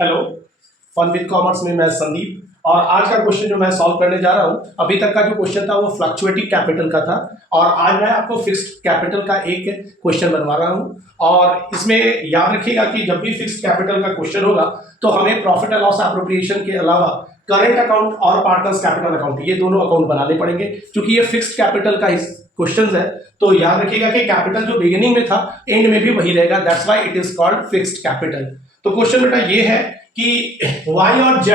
Hello, fun with commerce में मैं संदीप। और आज का क्वेश्चन जो मैं सॉल्व करने जा रहा हूँ, अभी तक का जो क्वेश्चन था वो फ्लक्चुएटिंग कैपिटल का था और आज मैं आपको फिक्स्ड कैपिटल का एक क्वेश्चन बनवा रहा हूँ। और इसमें याद रखिएगा कि जब भी फिक्स्ड कैपिटल का क्वेश्चन होगा तो हमें प्रॉफिट एंड लॉस एप्रोप्रिएशन के अलावा करेंट अकाउंट और पार्टनर्स कैपिटल अकाउंट ये दोनों अकाउंट बनाने पड़ेंगे, क्योंकि ये फिक्स्ड कैपिटल का क्वेश्चन है। तो याद रखिएगा कि कैपिटल जो बिगिनिंग में था एंड में भी वही रहेगा, that's why it is called fixed capital. तो क्वेश्चन बेटा ये है कि Y और Z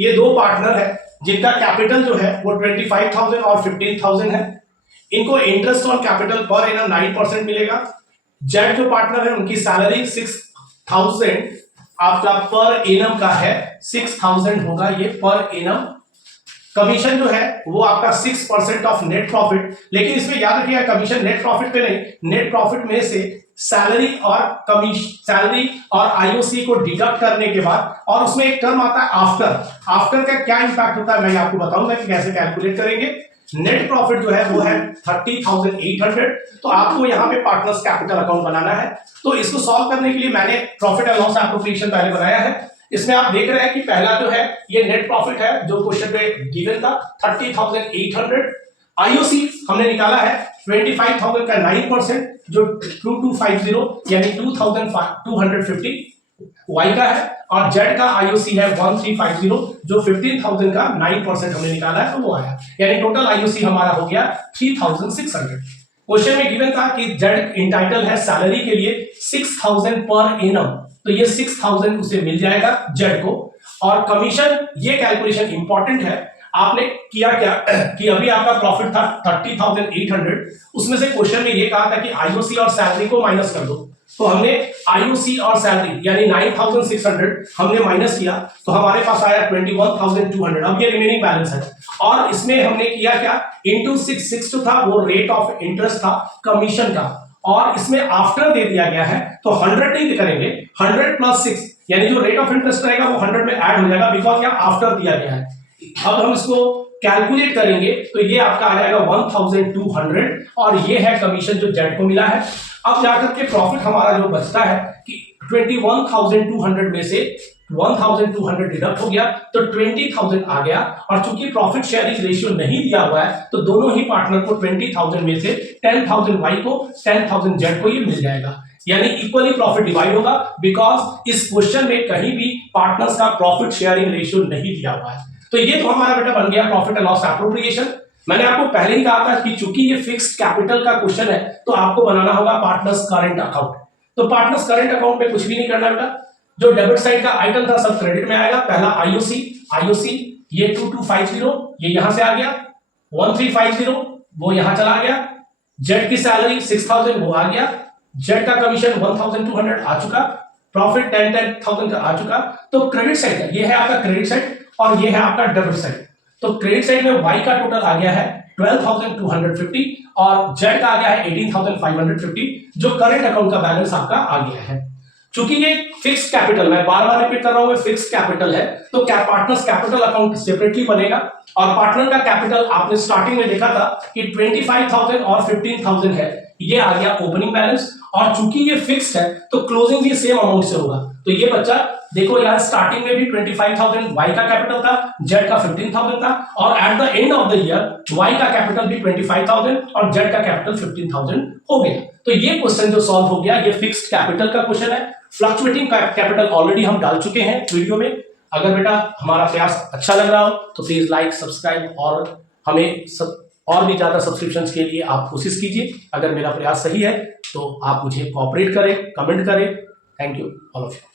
ये दो पार्टनर है जिनका कैपिटल जो है वो 25,000 और 15,000 है। इनको interest on capital per annum 9% मिलेगा। Z जो पार्टनर है उनकी सैलरी 6,000 आपका पर एनम का है, 6,000 होगा ये पर एनम। कमीशन जो है वो आपका 6% ऑफ नेट प्रॉफिट, लेकिन इसमें याद रखिएगा कमीशन नेट प्रॉफिट पे नहीं, नेट प्रॉफिट में से सैलरी और आईओसी को डिडक्ट करने के बाद, और उसमें एक टर्म आता है आफ्टर का क्या इंपैक्ट होता है मैं आपको बताऊंगा कि कैसे कैलकुलेट करेंगे। नेट प्रॉफिट जो है वो है 30,800। तो आपको यहाँ पे पार्टनर्स कैपिटल अकाउंट बनाना है। तो इसको सॉल्व करने के लिए मैंने प्रॉफिट एंड लॉस एप्रोप्रिएशन पहले बनाया है। इसमें आप देख रहे हैं कि पहला जो है ये नेट प्रॉफिट है जो क्वेश्चन पे गिवन था 30,800। आईओसी हमने निकाला है 25,000 का 9% जो 2250 यानी 2,250 वाई का है, और जेड का आईओसी है 1350 जो 15,000 का 9% हमने निकाला है, तो वो आया, यानी टोटल आईओसी हमारा हो गया 3,600। क्वेश्चन में गिवन था कि जेड इंटाइटल है सैलरी के लिए 6,000 पर एनम, तो ये 6,000 उसे मिल जाएगा जेड को। और कमीशन ये कैलकुलेशन इंपॉर्टेंट है। आपने किया क्या कि अभी आपका प्रॉफिट था 30,800, उसमें से क्वेश्चन में ये कहा था कि आईओसी और सैलरी को माइनस कर दो, तो हमने आईओसी और सैलरी यानी 9,600 हमने माइनस किया, तो हमारे पास आया 21,200। अब ये रिमेनिंग बैलेंस है, और इसमें हमने किया क्या, इंटू 6 जो था वो रेट ऑफ इंटरेस्ट था कमीशन का, और इसमें आफ्टर दे दिया गया है, तो 100 नहीं करेंगे, 100 प्लस 6 यानी जो रेट ऑफ इंटरेस्ट रहेगा वो 100 में ऐड हो जाएगा, बिकॉज यहाँ आफ्टर दिया गया है। अब हम इसको कैलकुलेट करेंगे तो ये आपका आ जाएगा 1,200, और ये है कमीशन जो जेड को मिला है। अब जाकर के प्रॉफिट हमारा जो बचता है कि 21,200 में से 1,200 डिडक्ट हो गया तो 20,000 आ गया, और चूंकि प्रॉफिट शेयरिंग रेशियो नहीं दिया हुआ है तो दोनों ही पार्टनर को 20,000 में से 10,000 वाई को 10,000 जेड को ये मिल जाएगा, यानी इक्वली प्रॉफिट डिवाइड होगा, बिकॉज इस क्वेश्चन में कहीं भी पार्टनर्स का प्रॉफिट शेयरिंग रेशियो नहीं दिया हुआ है। तो ये तो हमारा बेटा बन गया प्रॉफिट एंड लॉस एप्रोप्रिएशन। मैंने आपको पहले ही कहा था कि चूंकि ये फिक्स्ड कैपिटल का क्वेश्चन है तो आपको बनाना होगा पार्टनर्स करंट अकाउंट। तो पार्टनर्स करंट अकाउंट में कुछ भी नहीं करना बेटा, जो डेबिट साइड का आइटम था सब क्रेडिट में आएगा। पहला आईओसी ये 2250 ये यहां से आ गया, 1350 वो यहां चला गया, जेड की सैलरी 6,000 वो आ गया, जेड का कमीशन 1,200 आ चुका, प्रॉफिट 10,000 का आ चुका। तो क्रेडिट साइड का ये है आपका क्रेडिट साइड, और ये है आपका डेबिट साइड। तो क्रेडिट साइड में वाई का टोटल आ गया है 12,250 और जेड का आ गया है 18,550, जो करंट अकाउंट का बैलेंस आपका आ गया है। चूंकि ये फिक्स्ड कैपिटल, मैं बार बार रिपीट कर रहा हूं, फिक्स्ड कैपिटल है तो क्या पार्टनर्स कैपिटल अकाउंट सेपरेटली बनेगा, और पार्टनर का कैपिटल आपने स्टार्टिंग में देखा था कि 25,000 और 15,000 है, ये आ गया ओपनिंग बैलेंस। और चूंकि ये फिक्स्ड है तो क्लोजिंग भी सेम अमाउंट से होगा। तो ये बच्चा देखो यहाँ स्टार्टिंग में भी 25,000 वाई का कैपिटल था, जेड का 15,000 था, और at the end of the year Y का कैपिटल भी 25,000 और जेड का कैपिटल 15,000 हो गया। तो ये क्वेश्चन जो सॉल्व हो गया ये फिक्स्ड कैपिटल का क्वेश्चन है। फ्लक्चुएटिंग कैपिटल ऑलरेडी हम डाल चुके हैं वीडियो में। अगर बेटा हमारा प्रयास अच्छा लग रहा हो तो प्लीज लाइक सब्सक्राइब, और हमें और भी ज्यादा सब्सक्रिप्शंस के लिए आप कोशिश कीजिए। अगर मेरा प्रयास सही है तो आप मुझे कोऑपरेट करें, कमेंट करें। Thank you all of you.